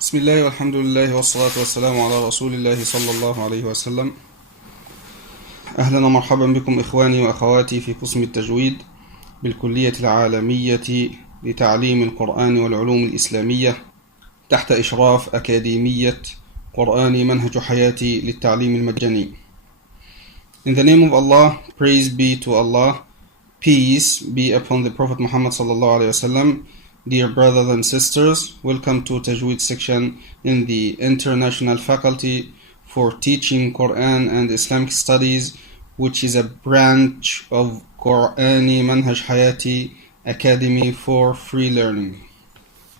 بسم الله والحمد لله والصلاة والسلام على رسول الله صلى الله عليه وسلم. أهلا ومرحبا بكم إخواني وأخواتي في قسم التجويد بالكلية العالمية لتعليم القرآن والعلوم الإسلامية تحت إشراف أكاديمية قرآن منهج حياتي للتعليم المجاني. In the name of Allah, praise be to Allah, peace be upon the Prophet Muhammad sallallahu alaihi wasallam. Dear brothers and sisters, welcome to Tajweed section in the International Faculty for Teaching Quran and Islamic Studies, which is a branch of Qur'ani Manhaj Hayati Academy for Free Learning.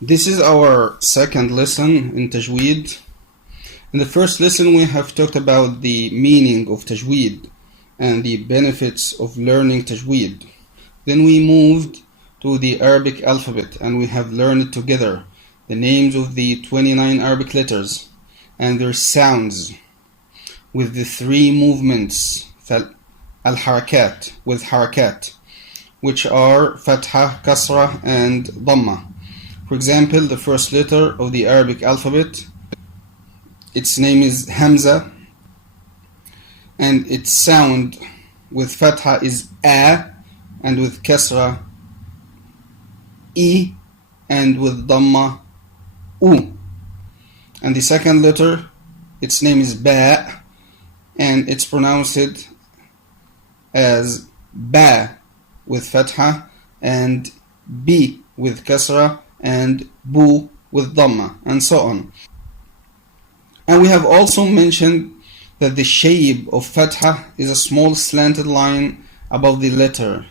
This is our second lesson in Tajweed. In the first lesson we have talked about the meaning of Tajweed and the benefits of learning Tajweed. Then we moved to the Arabic alphabet and we have learned together the names of the 29 Arabic letters and their sounds with the three movements al-harakat with harakat, which are fatha, kasra and dhamma. For example, the first letter of the Arabic alphabet, its name is Hamza, and its sound with fatha is a, and with kasra E, and with dhamma U. And the second letter, its name is Ba, and it's pronounced as Ba with fatha, and B with kasra, and Bu with dhamma, and so on. And we have also mentioned that the shape of fatha is a small slanted line above the letter,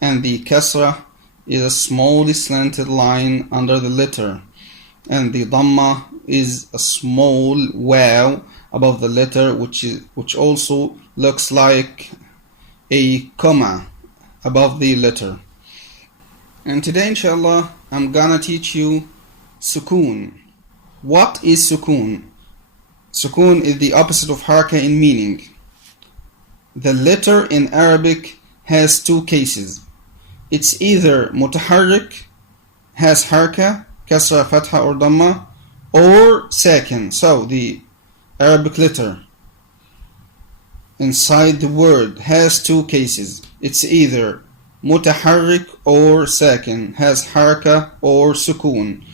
and the kasra is a small slanted line under the letter, and the dhamma is a small waw above the letter, which also looks like a comma above the letter. And today inshallah I'm gonna teach you sukoon. What is sukoon? Sukoon is the opposite of haraka in meaning. The letter in Arabic has two cases. It's either mutaharrik, has haraka, kasra, fatha or dhamma, or sakin. So the Arabic letter inside the word has two cases. It's either mutaharrik or sakin, has haraka or sukoon.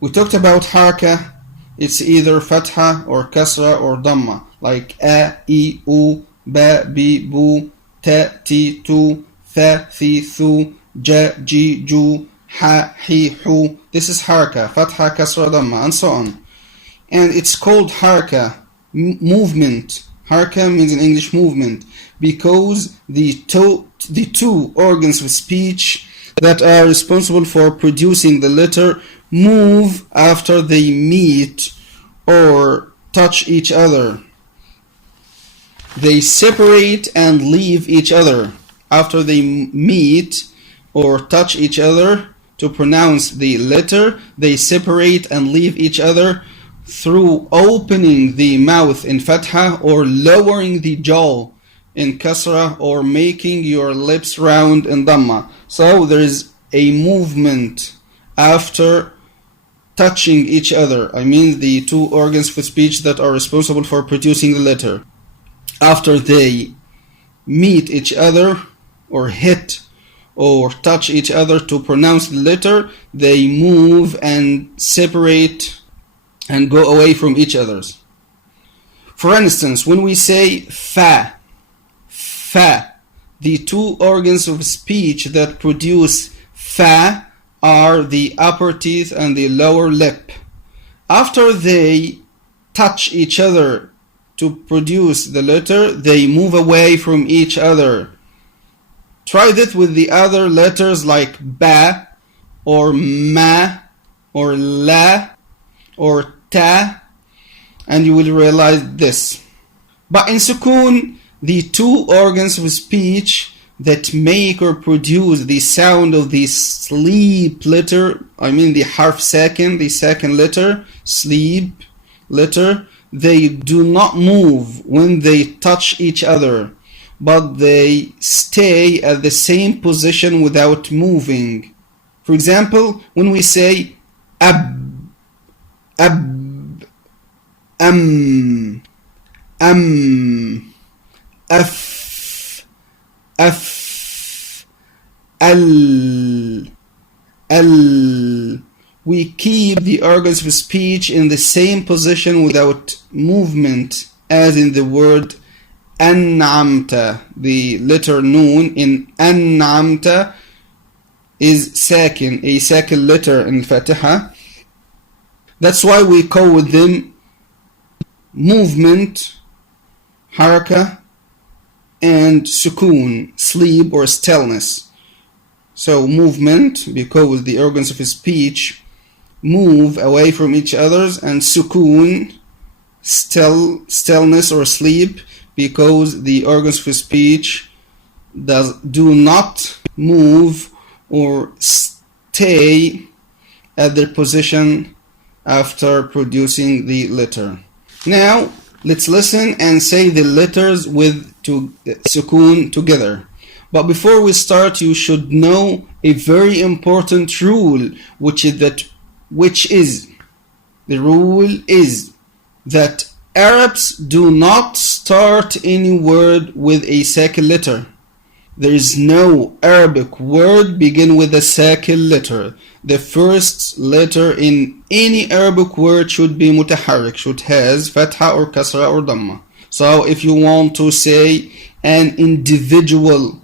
We talked about haraka. It's either fatha or kasra or dhamma, like a, I, u, ba, bi, bu, ta, ti, tu, ثا ثي ثو جا جي جو حا حي حو. This is haraka, fatha, kasra, dhamma, and so on. And it's called haraka, movement. Haraka means in English movement, because the two organs of speech that are responsible for producing the letter move after they meet or touch each other. They separate and leave each other after they meet or touch each other. To pronounce the letter, they separate and leave each other through opening the mouth in fatha or lowering the jaw in kasra or making your lips round in dhamma. So there is a movement after touching each other. I mean the two organs of speech that are responsible for producing the letter. After they meet each other or hit or touch each other to pronounce the letter, they move and separate and go away from each other. For instance, when we say fa, the two organs of speech that produce fa are the upper teeth and the lower lip. After they touch each other to produce the letter, they move away from each other. Try that with the other letters like ba or ma or la or ta, and you will realize this. But in sukoon, the two organs of speech that make or produce the sound of the sleep letter, I mean the harf sakin, the second letter, sleep letter, they do not move when they touch each other, but they stay at the same position without moving. For example, when we say ab, أب أم أم أف أف ال ال. We keep the organs of speech in the same position without movement as in the word أنعمت. The letter noon in أنعمت is sakin, a sakin letter in Fatiha. That's why we call them movement, haraka, and sukoon, sleep or stillness. So movement, because the organs of speech move away from each other, and sukoon, stillness or sleep, because the organs of speech do not move or stay at their position after producing the letter. Now let's listen and say the letters with sukoon together. But before we start, you should know a very important rule, which is the rule is that Arabs do not start any word with a second letter. There is no Arabic word begin with a second letter. The first letter in any Arabic word should be mutaharrik, should has fatha or kasra or dhamma. So if you want to say an individual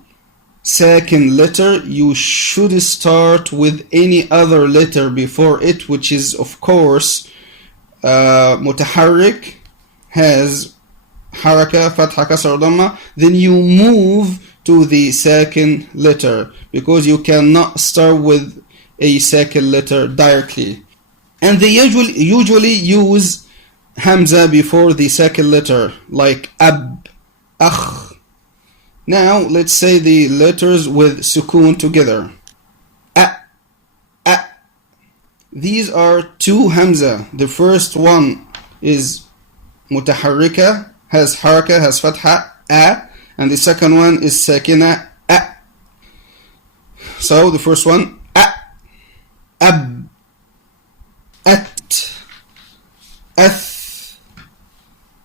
second letter, you should start with any other letter before it, which is of course mutaharrik, has haraka, fatha, kasra, dhamma. Then you move to the second letter, because you cannot start with a second letter directly. And they usually use hamza before the second letter, like ab, akh. Now let's say the letters with sukoon together. A, a. These are two hamza. The first one is mutaharrika, has haraka, has fatha, a. And the second one is sakina, a. So the first one, a, ab, at, ath,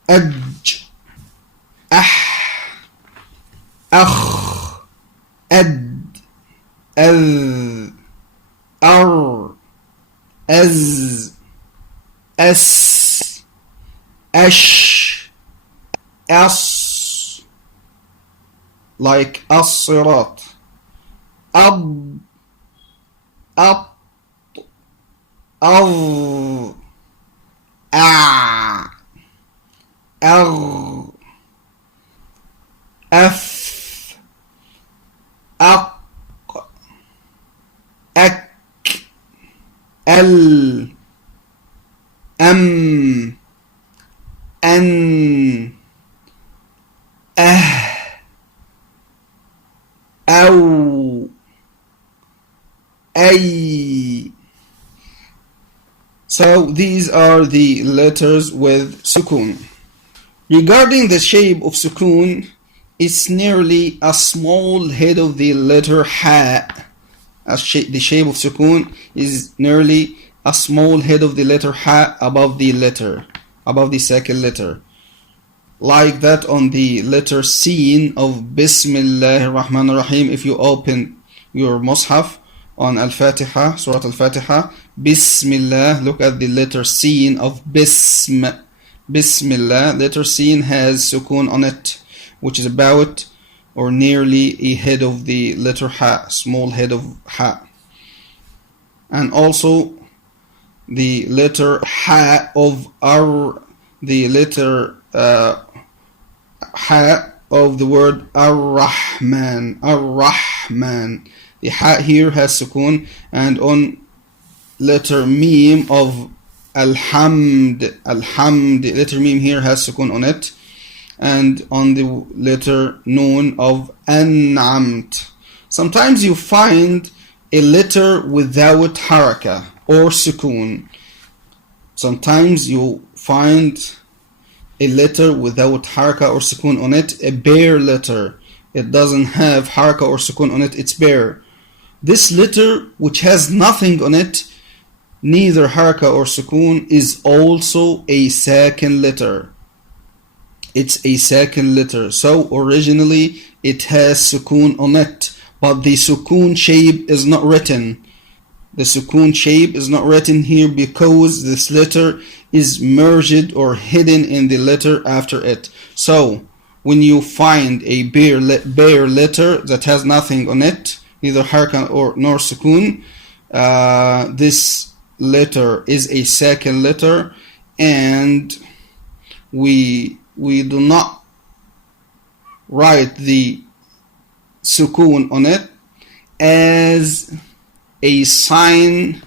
aj, ah, akh, ad, al, ar, az, as, ash, as. Like as-sirat, ab, at, av, a, ag, af, aq, ak, al, am, an, أو أي. So these are the letters with sukoon. Regarding the shape of sukoon, it's nearly a small head of the letter ha. The shape of sukoon is nearly a small head of the letter ha above the second letter. Like that on the letter sin of Bismillah ar-Rahman ar-Rahim. If you open your Mus'haf on Al-Fatiha, Surah Al-Fatiha, Bismillah, look at the letter sin of Bismillah. Letter sin has sukoon on it, which is about or nearly a head of the letter ha, small head of ha. And also the letter ha of the letter ha of the word ar-Rahman. Ar-Rahman. The ha here has sukoon, and on letter meme of Alhamd, letter meme here has sukoon on it, and on the letter noon of An'amt. Sometimes you find a letter without haraka or sukoon. Sometimes you find a letter without haraka or sukoon on it, a bare letter. It doesn't have haraka or sukoon on it, it's bare. This letter, which has nothing on it, neither haraka or sukun is also a second letter. It's a second letter. So originally it has sukun on it, but the sukun shape is not written. The sukun shape is not written here because this letter is merged or hidden in the letter after it. So when you find a bare letter that has nothing on it, neither haraka or nor sukun, this letter is a second letter, and we do not write the sukun on it as a sign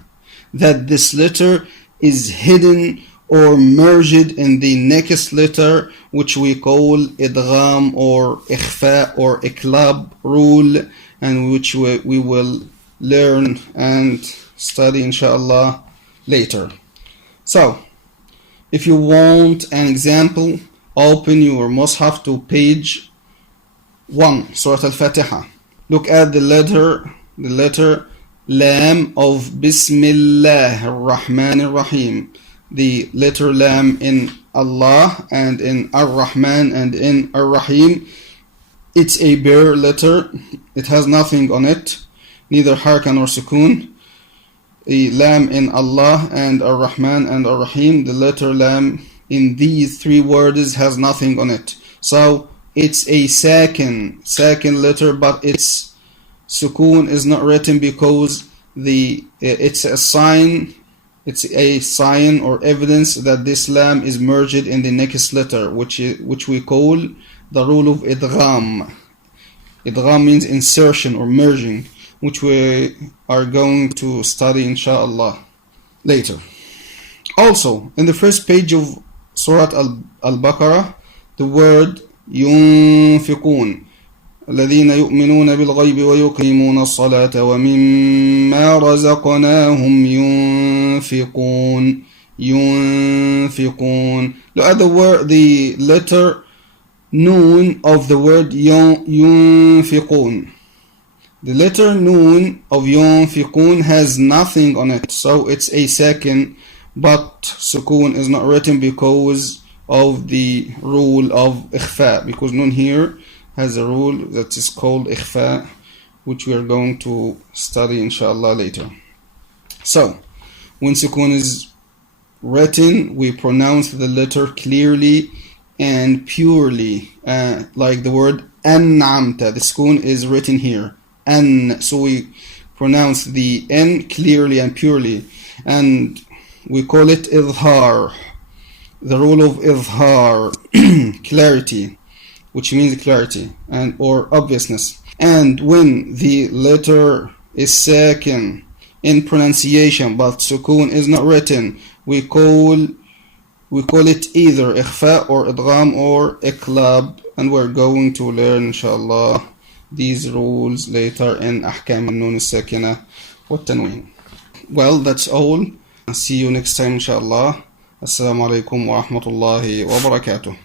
that this letter is hidden or merged in the next letter, which we call idgham or ikhfa or iklab rule, and which we will learn and study inshallah later. So if you want an example, open your mushaf to page 1, Surah Al-Fatiha. Look at the letter Lam of Bismillah ar-Rahman ar-Rahim. The letter Lam in Allah and in Ar-Rahman and in Ar-Rahim. It's a bare letter. It has nothing on it, neither haraka nor sukun. The Lam in Allah and Ar-Rahman and Ar-Rahim, the letter Lam in these three words has nothing on it. So it's a second letter, but its sukun is not written because it's a sign or evidence that this lam is merged in the next letter, which we call the rule of idgham. Idgham means insertion or merging, which we are going to study inshallah later. Also, in the first page of Surah Al-Baqarah, the word ينفقون الذين يؤمنون بالغيب ويقيمون الصلاة ومما رزقناهم ينفقون. Look at the letter noon of the word ينفقون. The letter noon of ينفقون has nothing on it, so it's a second, but sukun is not written because of the rule of ikhfa, because noon here has a rule that is called ikhfa, which we are going to study inshallah later. So when sukun is written, we pronounce the letter clearly and purely, like the word an'amta. The sukun is written here, so we pronounce the n clearly and purely, and we call it idhar. The rule of idhar, clarity, which means clarity and or obviousness. And when the letter is second in pronunciation but sukun is not written, we call it either ikhfa or idgham or iklab, and we're going to learn inshallah these rules later in ahkam al-nun al-sakina wa tanween. Well, that's all. See you next time inshallah. Assalamu alaikum wa rahmatullahi wa barakatuh.